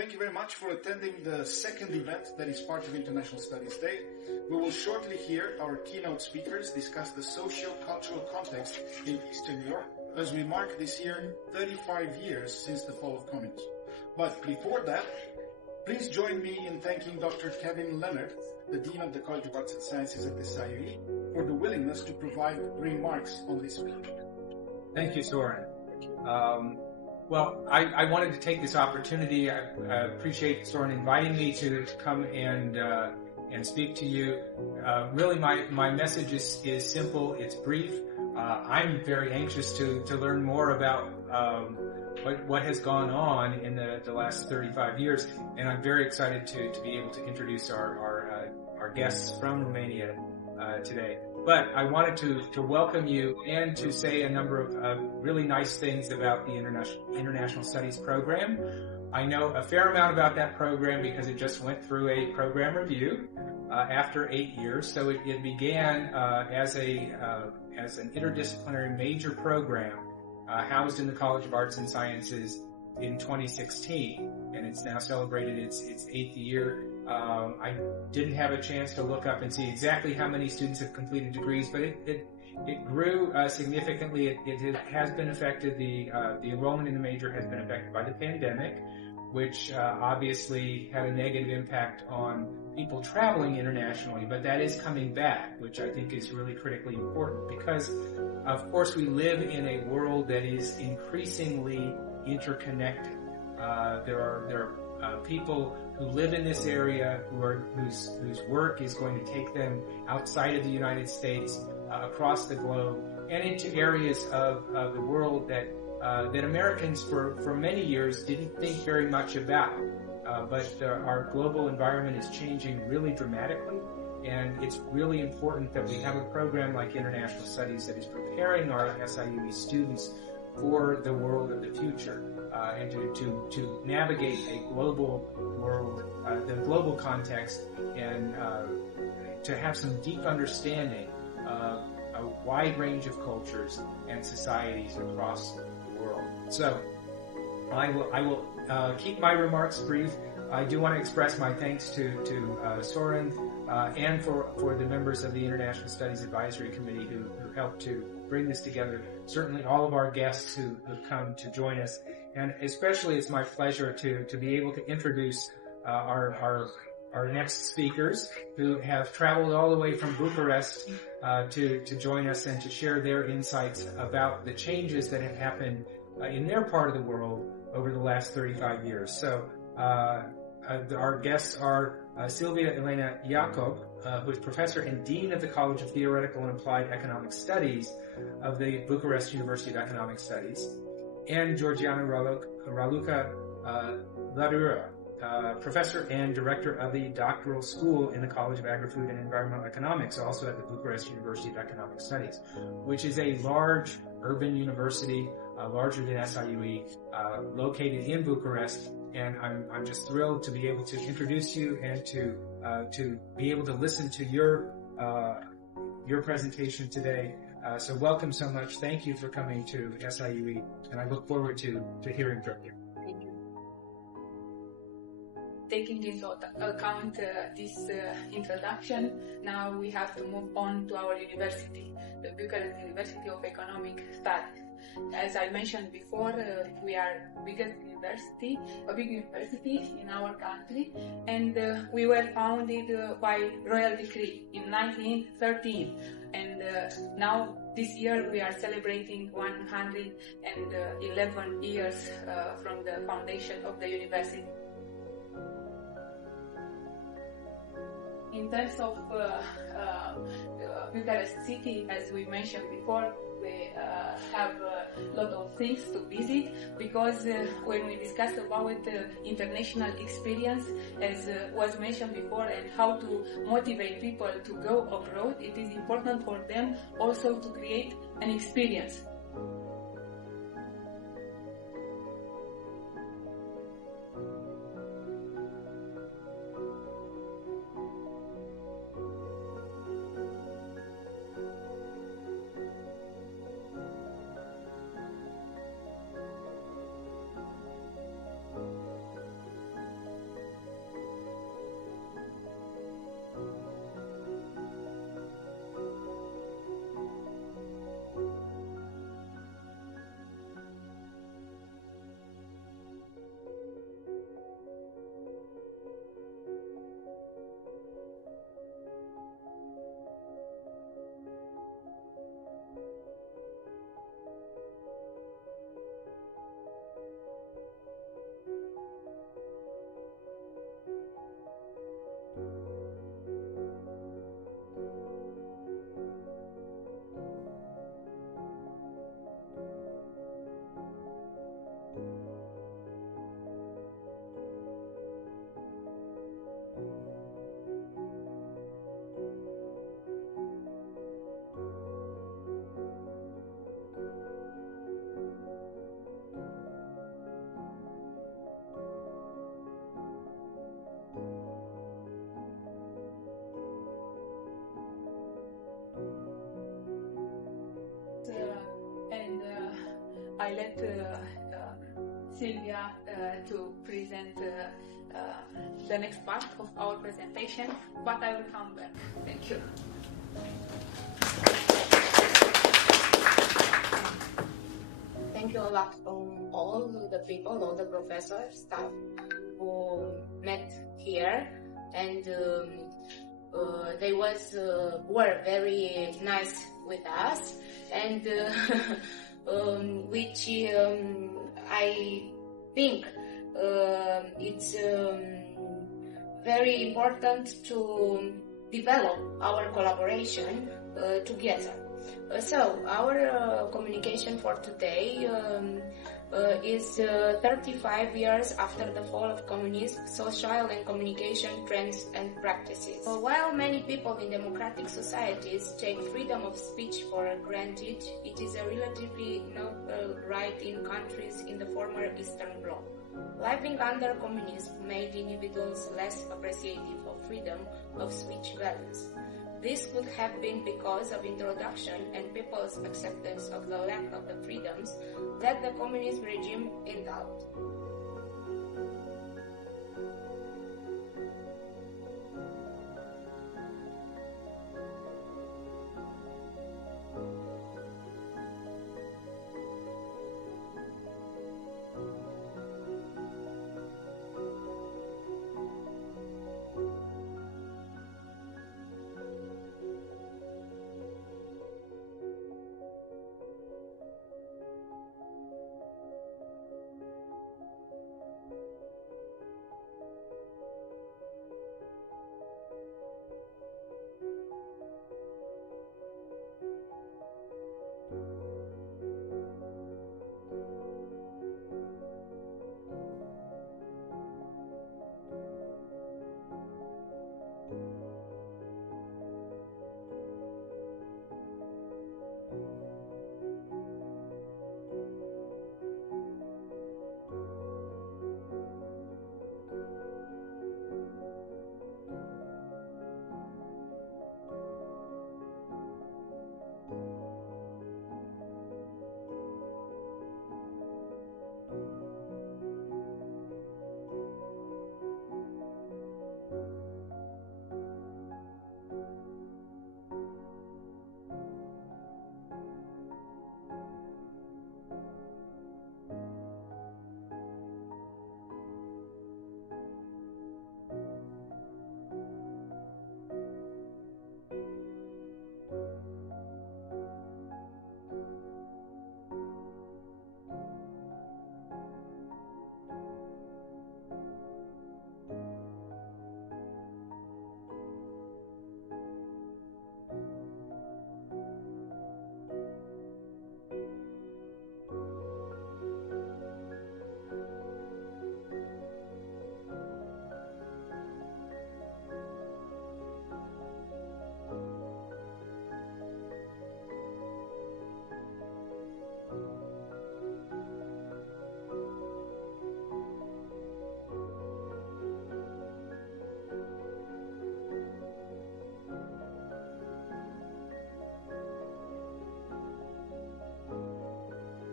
thank you very much for attending the second event that is part of International Studies Day. We will shortly hear our keynote speakers discuss the socio-cultural context in Eastern Europe as we mark this year 35 years since the fall of communism. But before that, please join me in thanking Dr. Kevin Leonard, the Dean of the College of Arts and Sciences at the SIUE, for the willingness to provide remarks on this speech. Thank you, Soren. Well, I wanted to take this opportunity. I appreciate Soren inviting me to come and speak to you. Really, my message is simple. It's brief. I'm very anxious to learn more about what has gone on in the last 35 years, and I'm very excited to be able to introduce our guests from Romania today. But I wanted to welcome you and to say a number of really nice things about the International Studies program. I know a fair amount about that program because it just went through a program review after 8 years. So it began as an interdisciplinary major program housed in the College of Arts and Sciences in 2016, and it's now celebrated its 8th year. I didn't have a chance to look up and see exactly how many students have completed degrees, but it grew significantly. It has been affected. The enrollment in the major has been affected by the pandemic, which obviously had a negative impact on people traveling internationally, but that is coming back, which I think is really critically important because, of course, we live in a world that is increasingly interconnected. There are people who live in this area whose work is going to take them outside of the United States, across the globe, and into areas of the world that Americans for many years didn't think very much about. But our global environment is changing really dramatically, and it's really important that we have a program like International Studies that is preparing our SIUE students for the world of the future, and to navigate a global world, the global context, and to have some deep understanding of a wide range of cultures and societies across the world. So I will keep my remarks brief. I do want to express my thanks to Soren and for the members of the International Studies Advisory Committee who helped to bring this together. Certainly all of our guests who have come to join us, and especially it's my pleasure to be able to introduce our next speakers who have traveled all the way from Bucharest to join us and to share their insights about the changes that have happened in their part of the world over the last 35 years. So our guests are Silvia Elena Iacob, who is professor and dean of the College of Theoretical and Applied Economic Studies of the Bucharest University of Economic Studies, and Georgiana Raluca Larura, professor and director of the doctoral school in the College of Agri-Food and Environmental Economics, also at the Bucharest University of Economic Studies, which is a large urban university, larger than SIUE, located in Bucharest. And I'm just thrilled to be able to introduce you and to be able to listen to your presentation today. So welcome so much. Thank you for coming to SIUE, and I look forward to hearing from you. Thank you. Taking into account this introduction, now we have to move on to our university, the Bucharest University of Economic Studies. As I mentioned before, we are a big university in our country, and we were founded by royal decree in 1913. And now this year we are celebrating 111 years from the foundation of the university. In terms of Bucharest city, as we mentioned before, we have a lot of things to visit because when we discuss about international experience, as was mentioned before, and how to motivate people to go abroad, it is important for them also to create an experience. I let Sylvia to present the next part of our presentation, but I will come back. Thank you. Thank you a lot from all the people, all the professors, staff who met here, and they were very nice with us, and which I think it's very important to develop our collaboration together. So our communication for today is 35 years after the fall of communism, social and communication trends and practices. While many people in democratic societies take freedom of speech for granted, it is a relatively noble right in countries in the former Eastern Bloc. Living under communism made individuals less appreciative of freedom of speech values. This could have been because of introduction and people's acceptance of the lack of the freedoms that the communist regime endowed.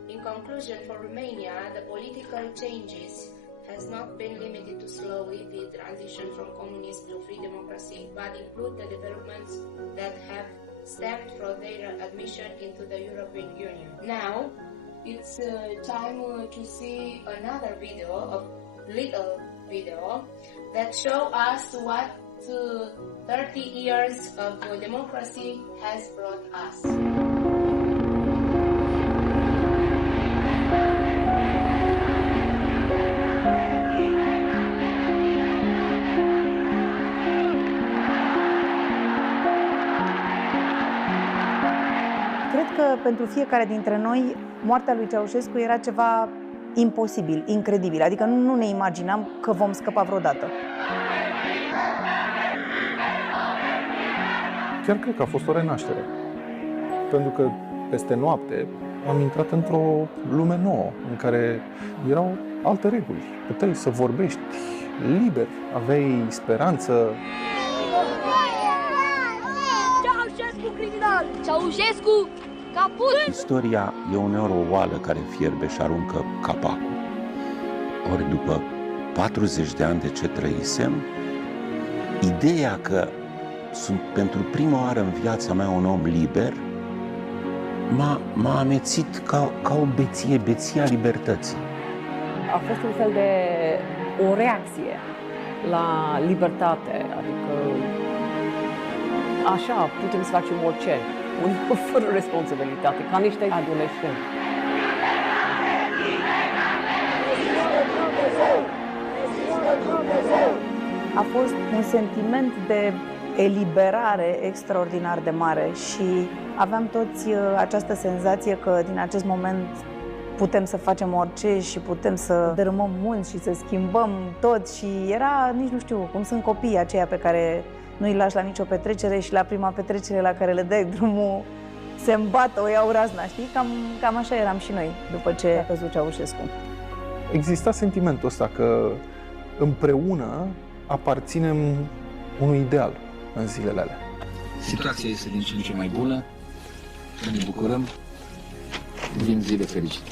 In conclusion, for Romania, the political changes has not been limited to slowly the transition from communism to free democracy, but include the developments that have stemmed from their admission into the European Union. Now, it's time to see another little video that show us what 30 years of democracy has brought us. Cred că pentru fiecare dintre noi, moartea lui Ceaușescu era ceva imposibil, incredibil. Adică nu ne imaginam că vom scăpa vreodată. Chiar cred că a fost o renaștere. Pentru că peste noapte am intrat într-o lume nouă, în care erau alte reguli. Puteai să vorbești liber, aveai speranță. Ceaușescu criminal! Ceaușescu Istoria e uneori o oală care fierbe și aruncă capacul. Ori după 40 de ani de ce trăisem, ideea că sunt pentru prima oară în viața mea un om liber m-a amețit ca o beția libertății. A fost un fel de o reacție la libertate, adică așa putem să facem orice, fără responsabilitate, ca niște adolescenți. A fost un sentiment de eliberare extraordinar de mare și aveam toți această senzație că din acest moment putem să facem orice și putem să dărâmăm munți și să schimbăm tot și era, nici nu știu, cum sunt copiii aceia pe care nu-i lași la nicio petrecere și la prima petrecere la care le dai drumul se îmbată, o iau razna, știi? Cam așa eram și noi după ce a căzut Ceaușescu. Exista sentimentul ăsta că împreună aparținem unui ideal în zilele alea. Situația este din ce în ce mai bună, ne bucurăm, vin zile fericite.